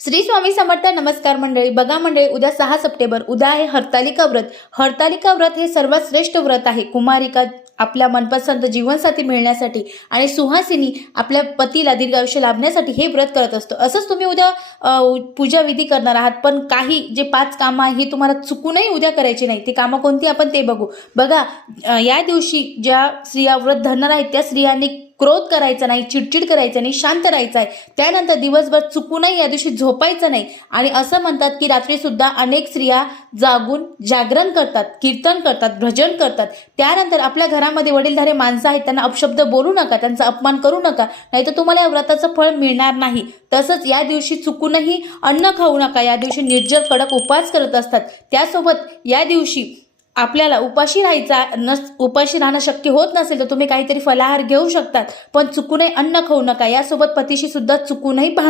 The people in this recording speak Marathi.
श्री स्वामी समर्थ. नमस्कार मंडळी. बघा मंडळी, उद्या 6 सप्टेंबर, उद्या आहे हरतालिका व्रत. हरतालिका व्रत हे सर्वात श्रेष्ठ व्रत आहे. कुमारिका आपल्या मनपसंत जीवनसाथी मिळण्यासाठी आणि सुहासिनी आपल्या पतीला दीर्घ आयुष्य लाभण्यासाठी हे व्रत करत असतो. असंच तुम्ही उद्या पूजा विधी करणार आहात, पण काही जे 5 कामं आहे ही तुम्हाला चुकूनही उद्या करायची नाही. ती कामं कोणती आपण ते बघू. बघा, या दिवशी ज्या स्त्रिया व्रत धरणार आहेत त्या स्त्रियांनी क्रोध करायचा नाही, चिडचिड करायचं नाही, शांत राहायचं आहे. त्यानंतर दिवसभर चुकूनही या दिवशी झोपायचं नाही. आणि असं म्हणतात की रात्री सुद्धा अनेक स्त्रिया जागून जागरण करतात, कीर्तन करतात, भजन करतात. त्यानंतर आपल्या घरामध्ये वडीलधारे माणसं आहेत त्यांना अपशब्द बोलू नका, त्यांचा अपमान करू नका, नाहीतर तुम्हाला या व्रताचं फळ मिळणार नाही. तसंच या दिवशी चुकूनही अन्न खाऊ नका. या दिवशी निर्जल कडक उपवास करत असतात. त्यासोबत या दिवशी आपल्याला उपाशी राहणं शक्य होत नसेल तर तुम्ही काहीतरी फलाहार घेऊ शकतात, पण चुकूनही अन्न खाऊ नका. यासोबत पतीशी सुद्धा चुकूनही